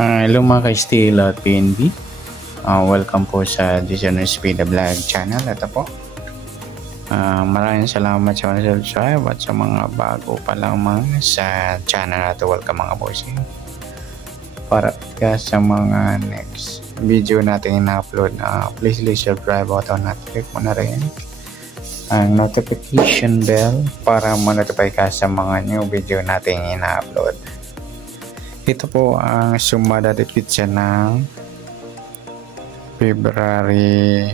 Hello mga ka-Steel at PNB. Welcome po sa Jason Speed Vlog channel. Ito po. Maraming salamat sa mga subscribe at sa mga bago pa lamang sa channel na ito. Welcome mga bossing. Para sa mga next video natin na-upload, please subscribe button at click mo na rin ang notification bell para ma-notify ka sa mga new video natin ina-upload. Ito po ang sumada de pizza ng February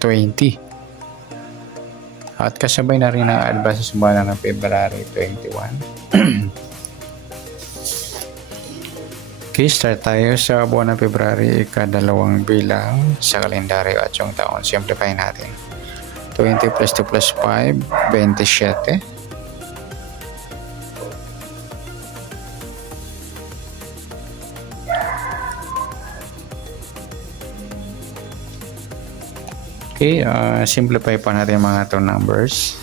20 at kasabay na rin ang advance sa sumada ng February 21. Okay, start tayo sa buwan ng February, ikadalawang bilang sa kalendaryo at yung taon. Simplify natin. 20 plus 2 plus 5, 27. Okay, simplify pa natin mga 2 numbers.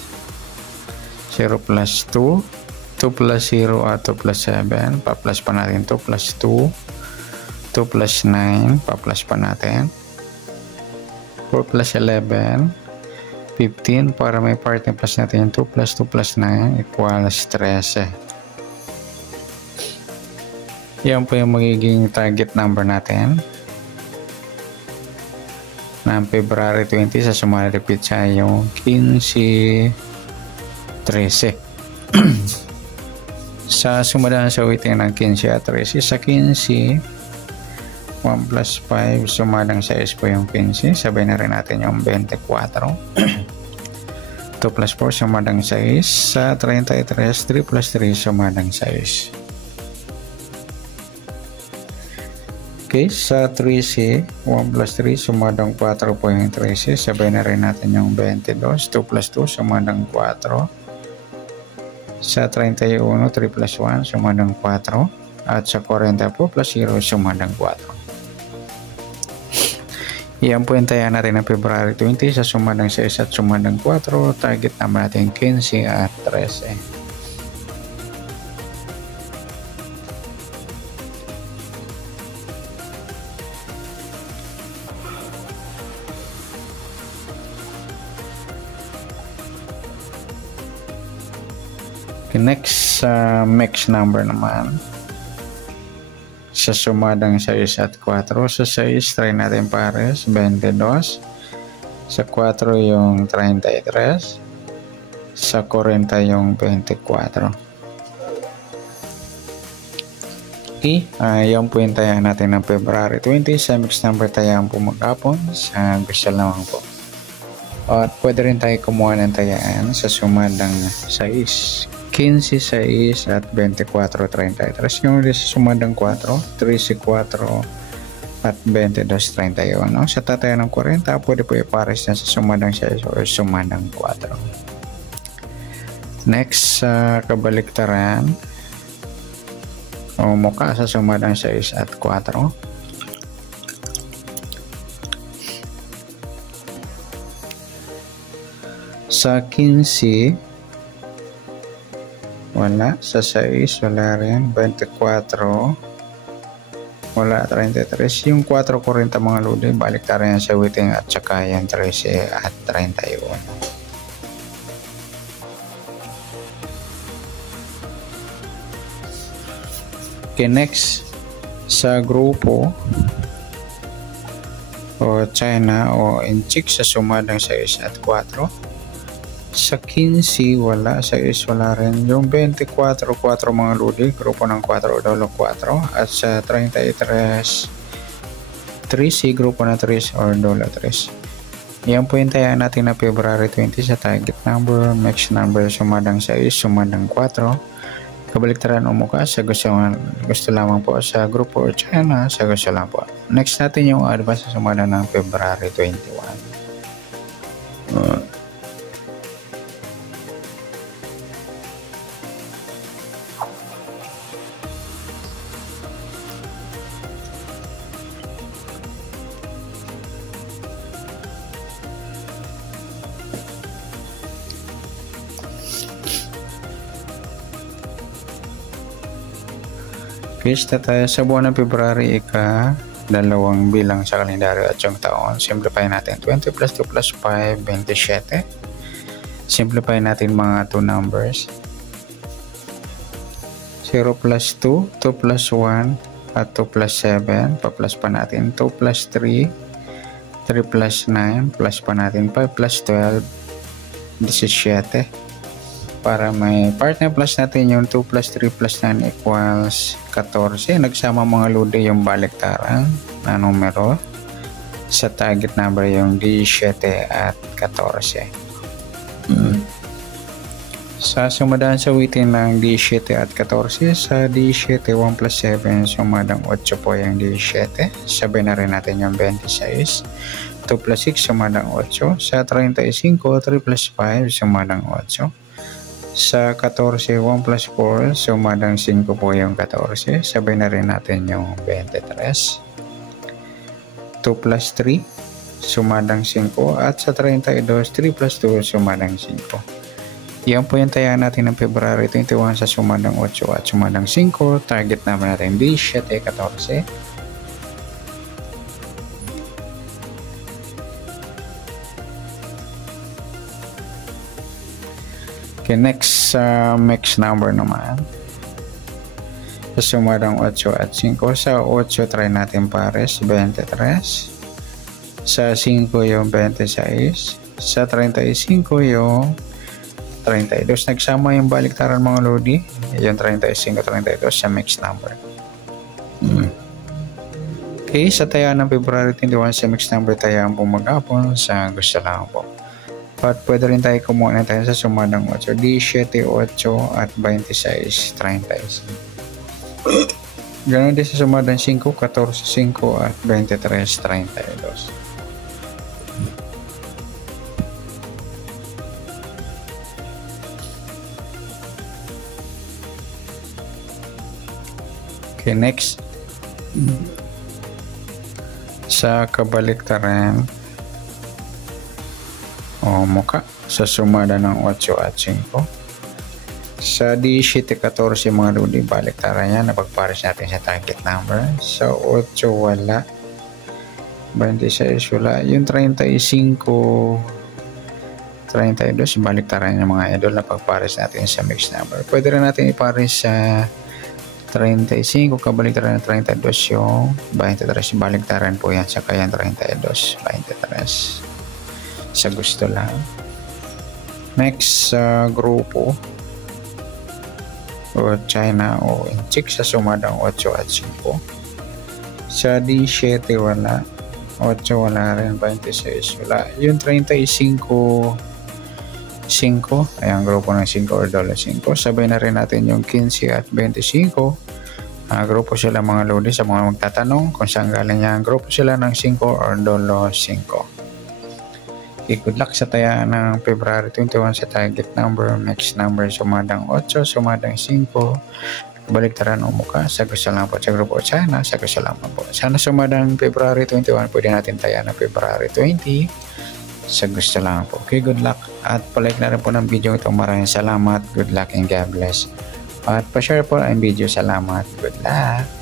0 plus 2, 2 plus 0 at 2 plus 7, pa-plus pa natin 2 plus 2, 2 plus 9, pa-plus pa natin 4 plus 11, 15, para may part ng plus natin 2 plus 2 plus 9 equals 13. Yan po yung magiging target number natin ng February 20 sa sumada de pizza, yung 15, 13. Sa sumada sa waiting ng 15 at 13, sa 15 1 plus 5 sumadang 6 po yung 15, sabay na rin natin yung 24. 2 plus 4 sumadang 6, sa 33 3 plus 3 sumadang 6. Okay, sa 13, 1 plus 3 sumadang 4 po yung 13, sabay na rin natin yung 22, 2 plus 2 sumadang 4. Sa 31, 3 plus 1 sumadang 4, at sa 40 po plus 0 sumadang 4. Iyan po yung taya natin ng February 20 sa sumadang 6 at sumadang 4. Target naman natin 15 at 13. Next, mix number naman sa sumadang 6 at 4. Sa 6 try natin pares 22, sa 4 yung 33, sa 40 yung 24. Okay, yan po yung tayahan natin ng February 20 sa mix number. Tayahan po maghapon sa gusto lamang po. At pwede rin tayo kumuha ng tayaan sa sumadang 6, 15, 6 at 24, 33. Yung sa sumadang 4, 13, 4 at 22, 31. Sa tataya ng 40, pwede po ipares na sa sumadang 6 o sumadang 4. Next, kabaliktaran o mukha sa sumadang 6 at 4. Sa 15, wala. Sa 6 wala rin. 24 wala. 33 yung 440 mga lodi, balik tayo yan sa waiting at saka yung 13 at 31. Okay, next sa grupo o China o Inchik sa sumadang 6 at 4. Sa 15 wala, sa 6 wala rin. Yung 24, 4 mga lodi, grupo ng 4 dolo 4. At sa 33, 3 grupo na 3 or dolo 3. Yan po yung tayaan natin na February 20 sa target number, mix number, sumadang 6, sumadang 4. Kabaliktaran o mukha sa gusto lamang po sa grupo o China sa gusto lang po. Next natin yung advance sa sumadang ng February 21. Pista tayo sa buwan ng February, dalawang bilang sa kalendaryo at yung taon. Simplify natin. 20 plus 2 plus 5, 27. Simplify natin mga 2 numbers. 0 plus 2, 2 plus 1, at 2 plus 7. Pa-plus pa natin. 2 plus 3, 3 plus 9, plus pa natin. 5 plus 12, 17. Para may partner plus natin yung 2 plus 3 plus 9 equals 14. Nagsama mga lude yung baliktaran na numero. Sa target number yung 17 at 14. Sa sumadaan sa witin ng 17 at 14, sa 17 1 plus 7 sumadang 8 po yung 17. Sabi na rin natin yung 26. 2 plus 6 sumadang 8. Sa 35 3 plus 5 sumadang 8. Sa 14, 1 plus 4, sumadang 5 po yung 14. Sabay na rin natin yung 23. 2 plus 3, sumadang 5. At sa 32, 3 plus 2, sumadang 5. Yan po yung taya natin ng February 21 sa sumadang 8 at sumadang 5. Target naman natin 17, 14. Okay, next mix number naman. Sa sumadang 8 at 5. Sa 8 try natin pares, 23. Sa 5 yung 26. Sa 35 yung 32. Nagsama yung baliktaran mga lodi. Yung 35, 32 sa mix number. Okay, sa taya ng February 21 sa mix number tayaan po mag-apon sa gusto lang po. At pwede rin tayo kumuha na tayo sa sumadang 8. 17, 8 at 26, 35. Ganon din sa sumadang 5, 14, 5 at 23, 32. Okay, next. Sa kabaliktaran o muka sa sumada ng 8 at 5. Sa 17, 14 mga lodi, baliktaran yan. Napagpares natin sa target number. Sa 8 wala. 26 wala. Yung 35, 32, baliktaran yung mga idol. Napagpares natin sa mix number. Pwede rin natin ipares sa 35, kabaliktaran ng 32 yung 23. Baliktaran po yan. Saka yan 32, 23. Sa gusto lang. Next grupo o China o Inchik sa sumadang 8 at 5. Sa 17 wala. 8 wala rin. 26 wala. Yung 35 5. Ayan, grupo ng 5 or $5. Sabay na rin natin yung 15 at 25. Grupo sila mga lodi sa mga magtatanong kung saan galing yan. Grupo sila ng 5 or $5. Okay, good luck sa taya ng February 21 sa target number, mix number, sumadang 8, sumadang 5, baliktaran o muka. Sa gusto lang po sa grupo China, sa gusto lang po. Sana sumadang February 21, pwede natin taya ng February 20, sa gusto lang po. Okay, good luck. At palike na rin po ng video ito. Maraming salamat. Good luck and God bless. At pa-share po ang video. Salamat. Good luck.